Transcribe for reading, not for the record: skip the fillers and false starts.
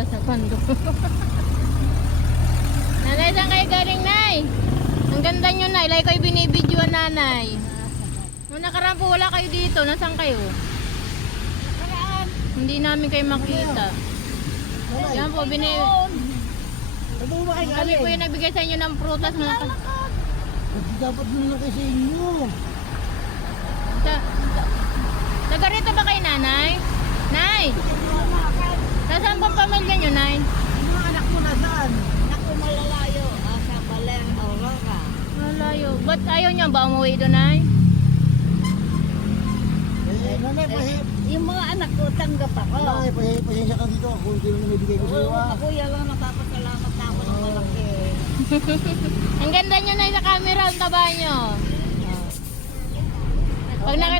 labas na kondo. Nanay, saan kayo galing, Nay? Ang ganda nyo, Nay. Like kayo binibidyoan, Nanay. Nung nakaraan po, wala kayo dito. Nasaan kayo? Nakaraan. Hindi namin kayo makita. Yan po, kami po yung nagbigay sa inyo ng prutas. Dapat mo na kasi inyo. Taga rito ba kayo, Nanay? Nay! Nasaan pong pamilya nyo, Nay? Yung mga anak mo nasaan? Ako malalayo. Sa Baler, Aurora. Malayo. Ba't ayaw nyo ba umuwi doon, Nay? Nanay, Yung mga anak ko, tanggap ako. Nanay, pasensya ka dito. Kung sino na nabigay ko sa'yo. Oo, kuya lang, napapasalamat na ako ng malaki. Ang ganda nyo, Nay, sa camera. Ang taba nyo. Pag nakita